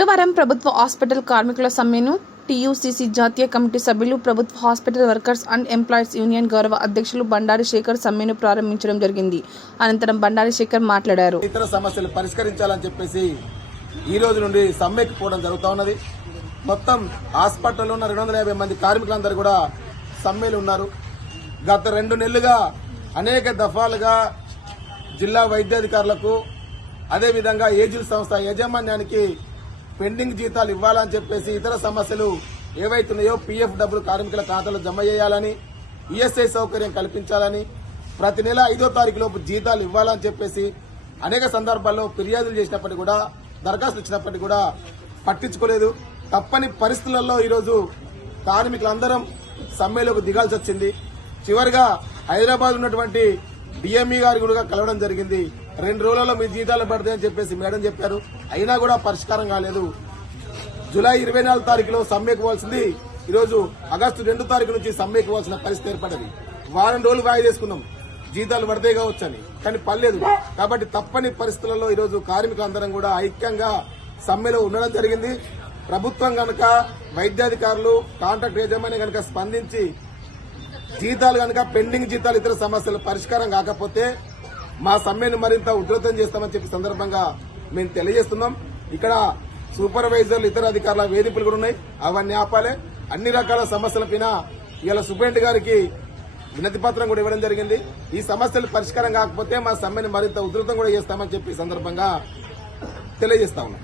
శుక్రవారం ప్రభుత్వ హాస్పిటల్ కార్మికుల సమ్మెను టీయూసీసీ జాతీయ కమిటీ సభ్యులు ప్రభుత్వ hospital workers and employees union గౌరవ అధ్యక్షులు బండారి శేఖర్ సమ్మెను ప్రారంభించడం జరిగింది. అనంతరం బండారి శేఖర్ మాట్లాడారు. ఇతర సమస్యలు పరిష్కరించాలని చెప్పేసి ఈ రోజు నుండి సమ్మెకి పోవడం జరుగుతూ ఉన్నది. మొత్తం హాస్పిటల్లో ఉన్న రెండు వందల యాభై మంది కార్మికులందరూ కూడా సమ్మెలు ఉన్నారు. గత రెండు నెలలుగా అనేక దఫాలుగా జిల్లా వైద్యాధికారులకు అదేవిధంగా ఏజిల్ సంస్థ యాజమాన్యానికి పెండింగ్ జీతాలు ఇవ్వాలని చెప్పేసి ఇతర సమస్యలు ఏవైతున్నాయో పీఎఫ్ డబ్బులు కార్మికుల ఖాతాలో జమ చేయాలని ఈఎస్ఐ సౌకర్యం కల్పించాలని ప్రతి నెల ఐదో తారీఖు లోపు జీతాలు ఇవ్వాలని చెప్పేసి అనేక సందర్భాల్లో ఫిర్యాదులు చేసినప్పటికీ కూడా దరఖాస్తు ఇచ్చినప్పటికీ కూడా పట్టించుకోలేదు. తప్పని పరిస్థితులలో ఈరోజు కార్మికులందరం సమ్మెలోకి దిగాల్సి వచ్చింది. చివరిగా హైదరాబాద్ ఉన్నటువంటి డిఎంఈ గారి కూడా కలవడం జరిగింది. రెండు రోజులలో మీ జీతాలు పడతాయని చెప్పేసి మేడం చెప్పారు. అయినా కూడా పరిష్కారం కాలేదు. జూలై ఇరవై నాలుగు తారీఖులో సమ్మెకు పోవాల్సింది. ఈరోజు ఆగస్టు రెండు తారీఖు నుంచి సమ్మెకు పోవాల్సిన పరిస్థితి ఏర్పడింది. వారం రోజులు వాయి చేసుకున్నాం జీతాలు పడితే కావచ్చు అని. కానీ పర్లేదు. కాబట్టి తప్పని పరిస్థితులలో ఈరోజు కార్మికులందరం కూడా ఐక్యంగా సమ్మెలో ఉండడం జరిగింది. ప్రభుత్వం గనక వైద్యాధికారులు కాంట్రాక్ట్ యజమాని గనక స్పందించి జీతాలు కనుక పెండింగ్ జీతాలు ఇతర సమస్యలు పరిష్కారం కాకపోతే మా సమ్మెను మరింత ఉధృతం చేస్తామని చెప్పి సందర్భంగా మేము తెలియజేస్తున్నాం. ఇక్కడ సూపర్వైజర్లు ఇతర అధికారుల వేధింపులు కూడా ఉన్నాయి. అవన్నీ ఆపాలి. అన్ని రకాల సమస్యల పైన ఇవాళ సూపరింటెండెంట్ గారికి వినతి పత్రం కూడా ఇవ్వడం జరిగింది. ఈ సమస్యలు పరిష్కారం కాకపోతే మా సమ్మెను మరింత ఉధృతం కూడా చేస్తామని చెప్పి సందర్భంగా తెలియజేస్తా ఉన్నాం.